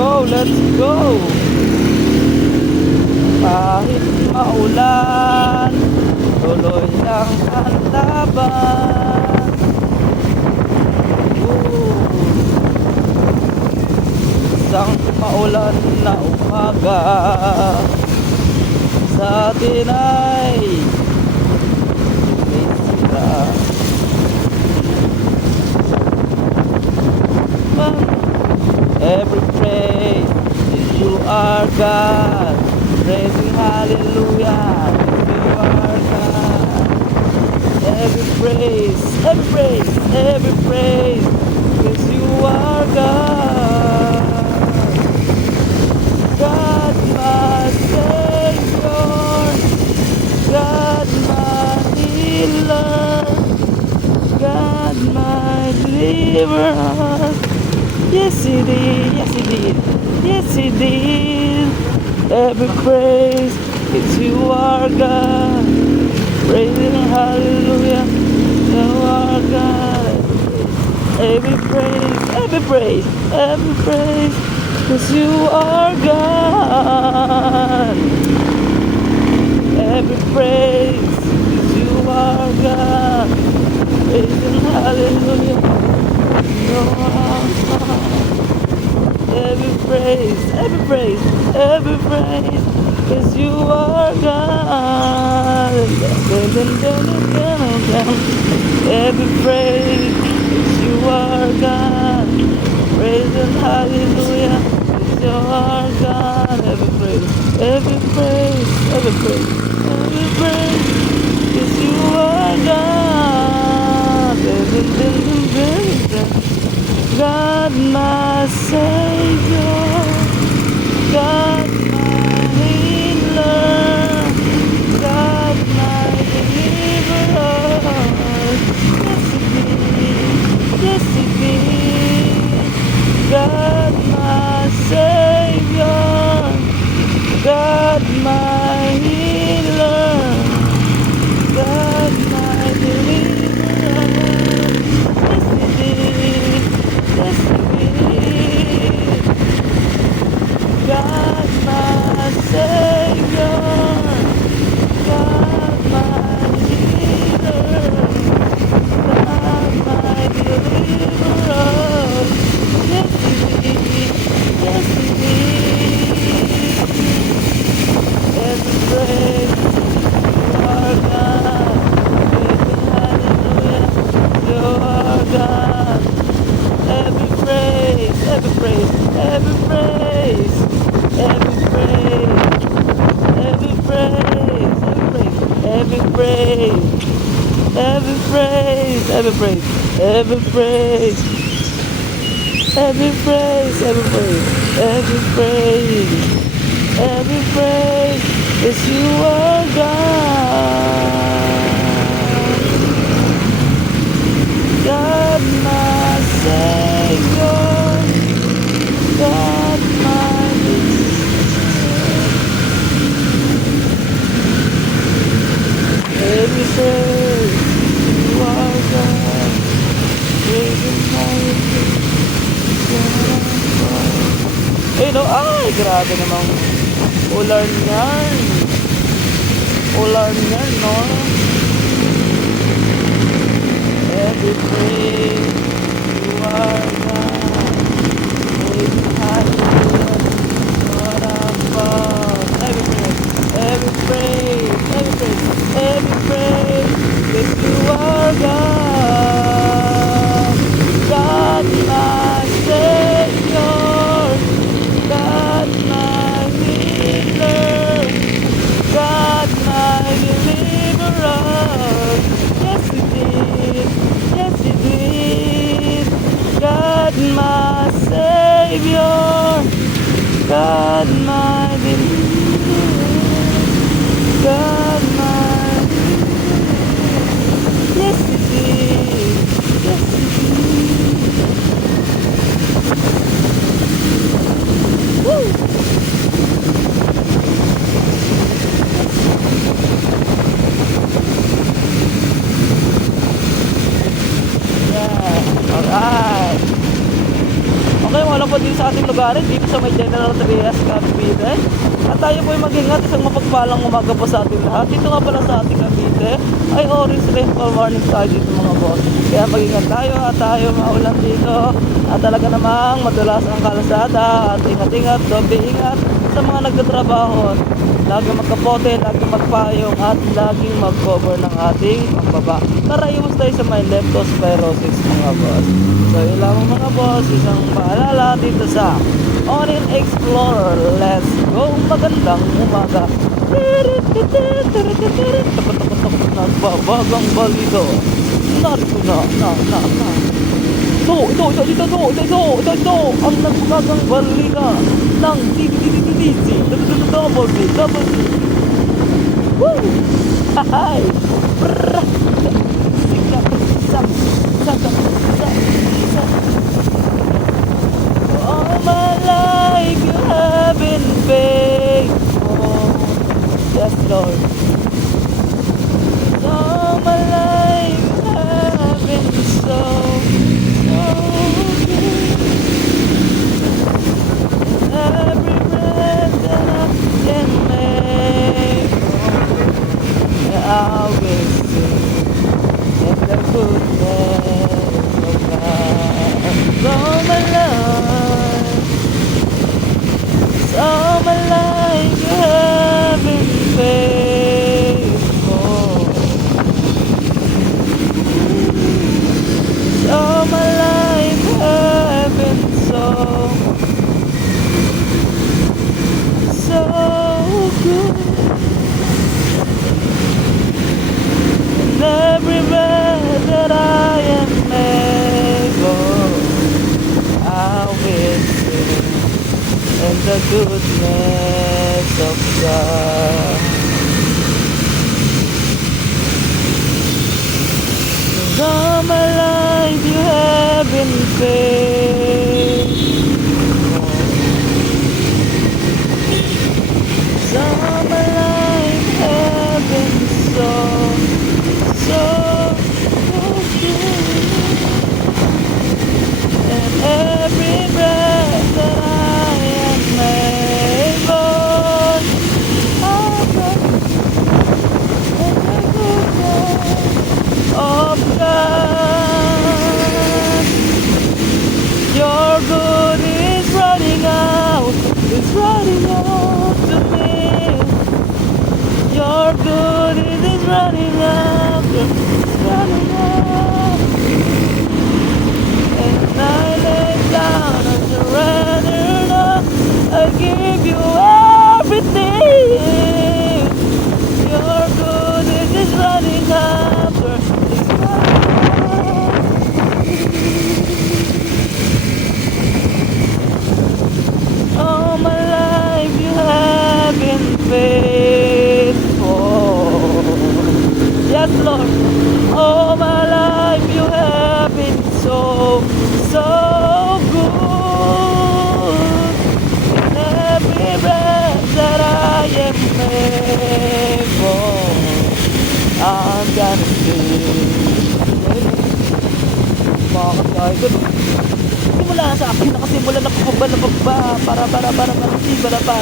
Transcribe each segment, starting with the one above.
go, let's go. Kahit maulan, tuloy lang ang laban. Isang maulan na umaga sa atin ay sumisira. Every praise is you are God. Praising hallelujah, you are God. Every praise, every praise, every praise is you are God. God my Savior, God my healer, God my deliverer. Yes he did, yes he did, yes he did. Every praise is you are God. Praising hallelujah, you are God. Every praise, every praise, every praise is you are God. Every praise is you are God. Praising hallelujah, you are God. Every praise, every praise, every praise is you are God. Every praise is you are God. Praise and hallelujah is you are God. Every praise, every praise, every praise, every praise is you are God. God my Savior, God my healer, God my deliverer. Yes he did, God my Savior, God my healer, God my deliverer. Yes he did, God my Savior, God my healer, God my deliverer. Yes he did, yes he did. Every praise you are God. Praising hallelujah, you are God. Every praise, every praise, every praise, every praise, every praise, every praise, every praise, every praise, every praise, every praise, every praise, every praise, every praise is you are God. God my Savior, God my deliverer. Every praise you are God. Praising hallelujah. Eh no, ay grabe namang ulan yan. Ulan yan, no? Every praise you are God. Praising hallelujah, Lord of God. Every praise, every praise, every praise, every praise is you are God. God my Savior, God my healer, God my deliverer. Yes he did, yes he did. God my Savior, God my deliverer, God my, yes he did, yes he did. Woo! Yeah, alright. Okay, lang po din sa ating lugar, dito sa may General Trias, Cavite. At tayo po ay mag-ingat, isang mapagpalang umaga po sa ating lahat. Dito nga pala sa ating Cavite ay orange rainfall warning tayo dito mga boss. Kaya mag-ingat tayo at tayo maulan dito. At talaga namang madulas ang kalsada at ingat-ingat, doble ingat sa mga nagtatrabaho. Lagi magkapote, lagi magpayong at laging mag-cover ng ating pambaba para iwas tayo sa may leptospirosis mga boss. So yun lang mga boss, isang paalala dito sa Onin Explorer. Let's go! Magandang umaga! Nagbabagang balito. Narito na. Ito, ang nagbabagang balita ng DDDDDC. Double D. Woo! Hahay! Brrrr! All my life you have been faithful. Yes, Lord. All my life you have been so good. Every breath that I can make, I will sing in the goodness of God. All my life you have been faithful. All my life you have been so good. And every breath that I am able, I will sing in the goodness of God. And all my life you have been faithful. All my life have been so good. And every breath that I am able, I'll praise in the goodness of God. Your good is running out, it's running out to me. Your good is running out, it's running out. And I lay down and surrender now. I give you everything. Your good is running out, it's running out. All my life you have been faithful. Yes, Lord. All my life you have been so good. In every breath that I am able, I'm gonna sing. Bakit tayo doon? Simula sa akin, nakasimula na pababa na baba. Para balapas. Galapa.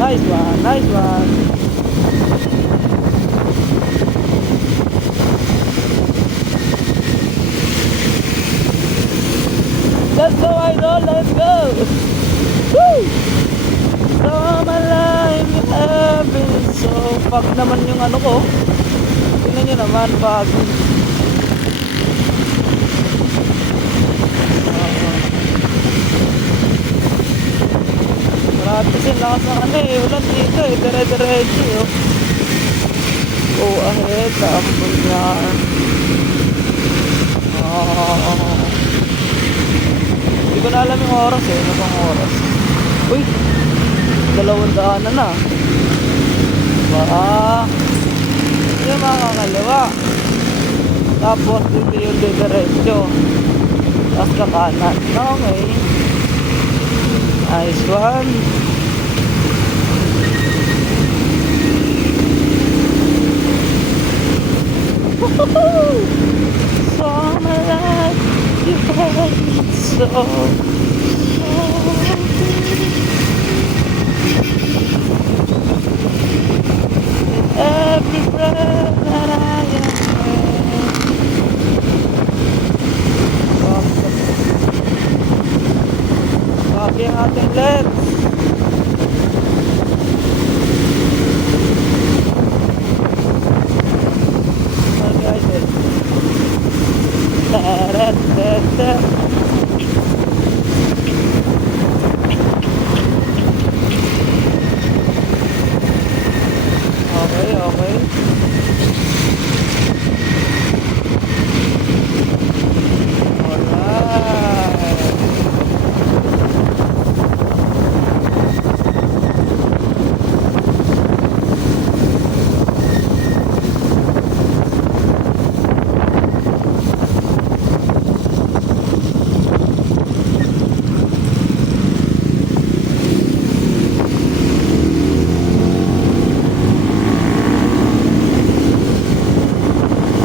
Nice one. Let's go, idol, let's go. Woo! All my life you have been so. Pag naman yung ano ko, tingnan nyo naman pag marami kasi lakas ng ano eh, ulan dito eh, dire-diretso eh. Go ahead, tapos yan. Hindi ko na alam yung oras eh, ano bang oras. Uy, 200 na. Ba, yun mga kakalawa. Tapos dito yung diretso. Tapos kakanan. Okay. Nice one. Woohoo! So my life, you had so every breath that I am. Copy ang ating lens. Guided. Okay, okay.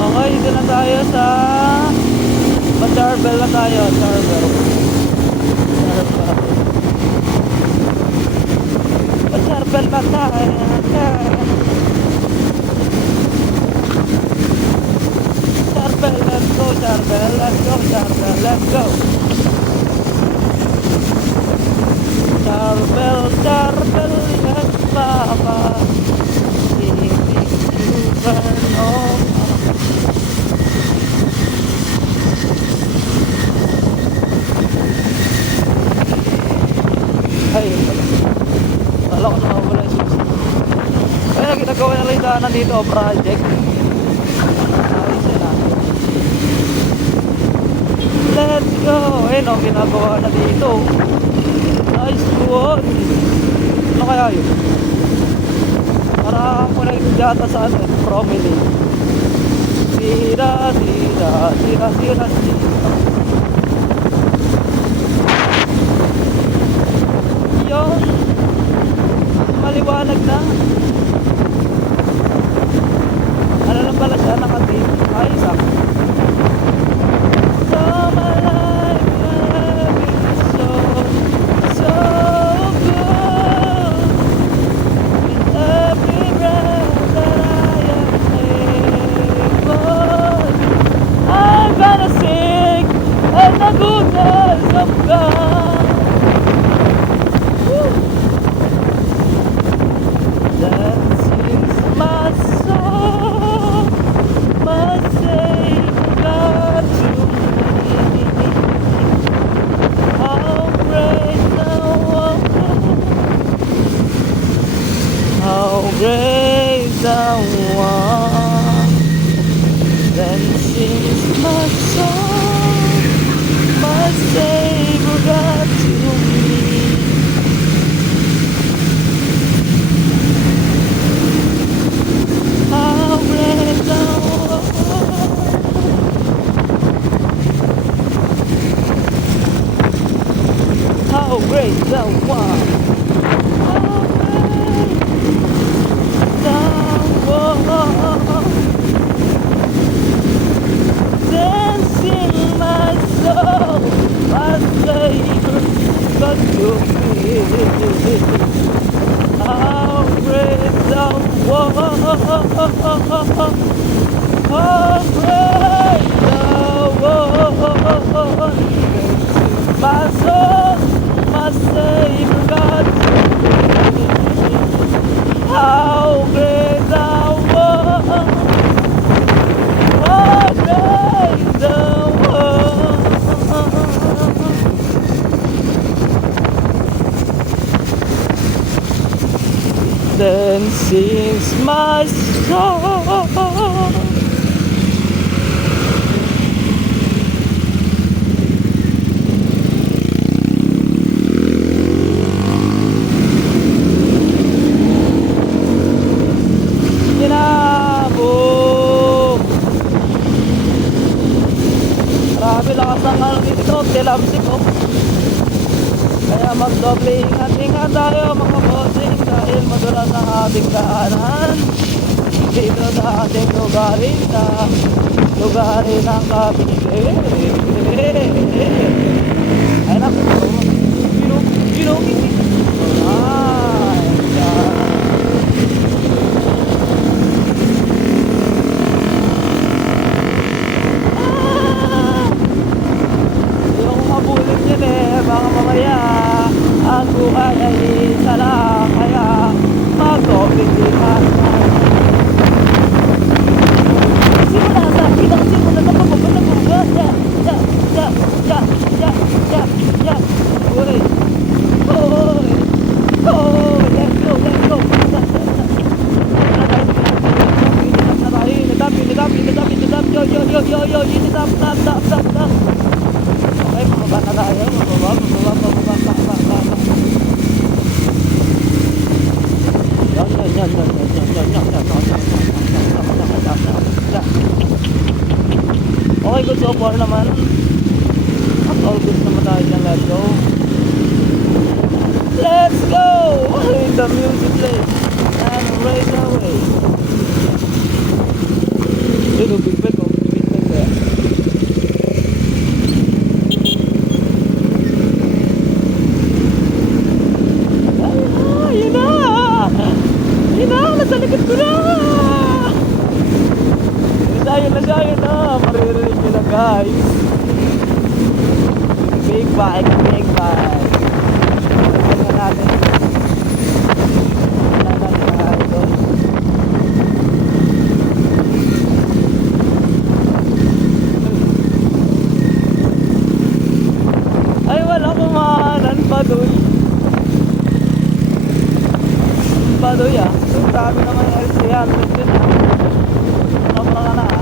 Okay, dito na tayo sa Charbel na tayo, Charbel. Charbel na tayo. Charbel, let's go, Charbel. Let's go, Charbel. Let's go. Charbel, Charbel, yes, Papa. If you burn off. Ay, wala ko na wala yung susi. Kaya ginagawa na rin daanan dito, project. Ayos na. Let's go! Ayun o, ginagawa na dito. Nice one! Ano kaya yun? Para ako na yung data sa ano, Promenade. Sira, sira, sira, sira, sira. Yun, maliwanag na. Ano lang pala siya, nakatip. Ayos ah. So my life is so, so good. With every breath that I am able, I'm gonna sing of the goodness of God. That sings my soul, my Savior God to me. How great thou art, how great thou art. Then sings my soul, my Savior God to me. How great thou art. How great thou art. How great thou art. Dancing my soul, my Savior, God to me. How great thou art. How great thou art. My soul, my Savior God to me. How great thou art. How great thou art. Then sings my soul. Ginabog. magtilamsik oh. Kaya magdoble ingat-ingat tayo mga bossing dahil madulas ang ating daanan dito sa ating lugarin sa lugarin ng Cavite. Ay naku, ginugin. Ay, yung mabulin yun eh, baka mamaya ang buhay ay isa lang, kaya mag-obligihan. Simula sa pinakasimula na papapalag ya. Uy. Let's go. Initap. Yo. Initap. Tap. Okay, pababa na tayo. Pababa. Yan. Okay, good so far naman. All good naman tayo dyan. Let's go! The music plays and race away. Yun, big bag oh. Big bag kaya. Yun na! Nasa likod ko na! Nasa'yo na! Maririnig nyo na guys. Big bike. Tignan natin. Ay, wala kumahanan pa doon. Padoy ah. So, dami naman LC100 din ah. Sobra ka na ah.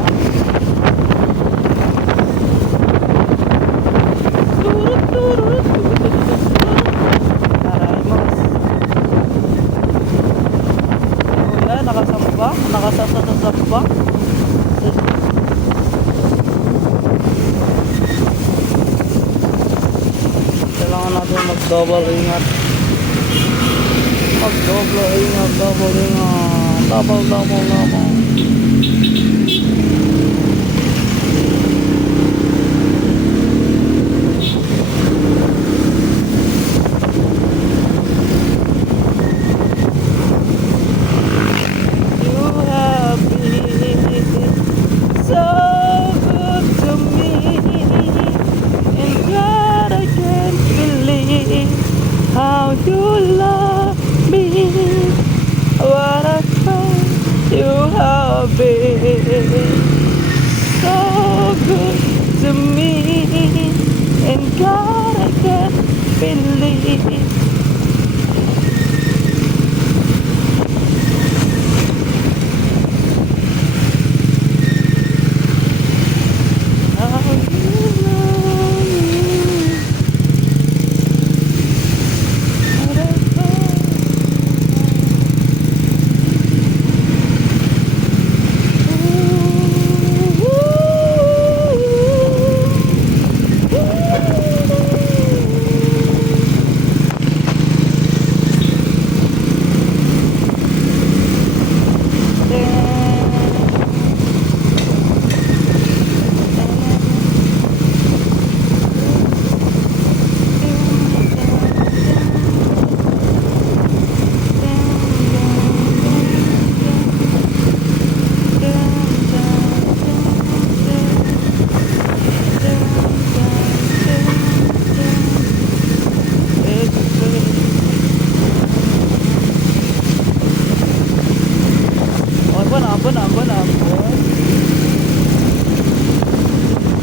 Araymos. Wala, nakasamba. Nakasasasasamba. Kailangan natin mag-double ingat. Double ingat. Double. How you love me, what a time you have been, so good to me, and God I can't believe.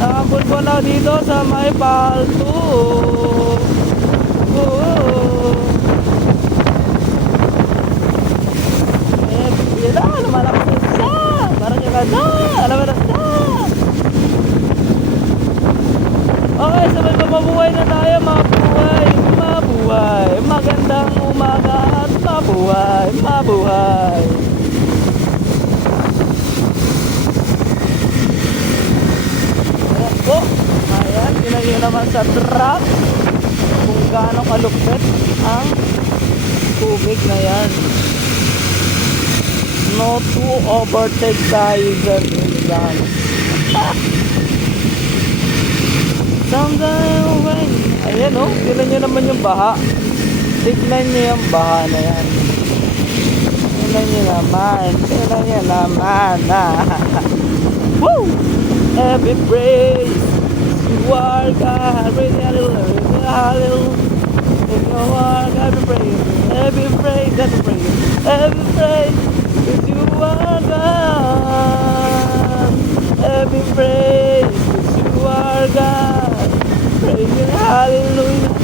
Nakabol ko na dito sa may palto. Yan, malakas na siya. Parang yung ganda. Alam mo na siya. Okay, sabay pa mabuhay na tayo. Mabuhay. Magandang umaga at mabuhay. Oh, ayan, ginagin naman naman sa truck kung gaano kalupit ang tubig na yan. No to overtake tayo dyan. Sometime when ayan o, tignan nyo naman yung baha. Tignan nyo yung baha na yan. Tignan nyo naman. Tignan nyo naman. Woo! Every praise you are God. Praise hallelujah. Hallelujah. You are God. Every praise. Every praise. Every praise. Every praise. Cause you are God. Every praise. Cause you are God. Praise and hallelujah.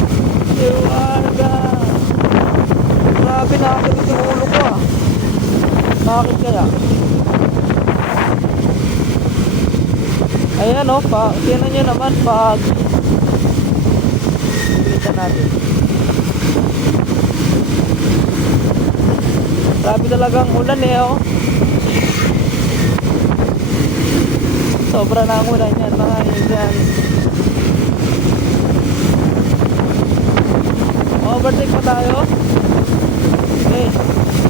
You are God. Grabe, nakakabit yung ulo ko ah. Bakit kaya? Ayan o, tingnan nyo naman pag pilitan natin. Grabe talagang ulan eh oh. Sobra na ang ulan yan mga insan. Overtake pa tayo. Okay.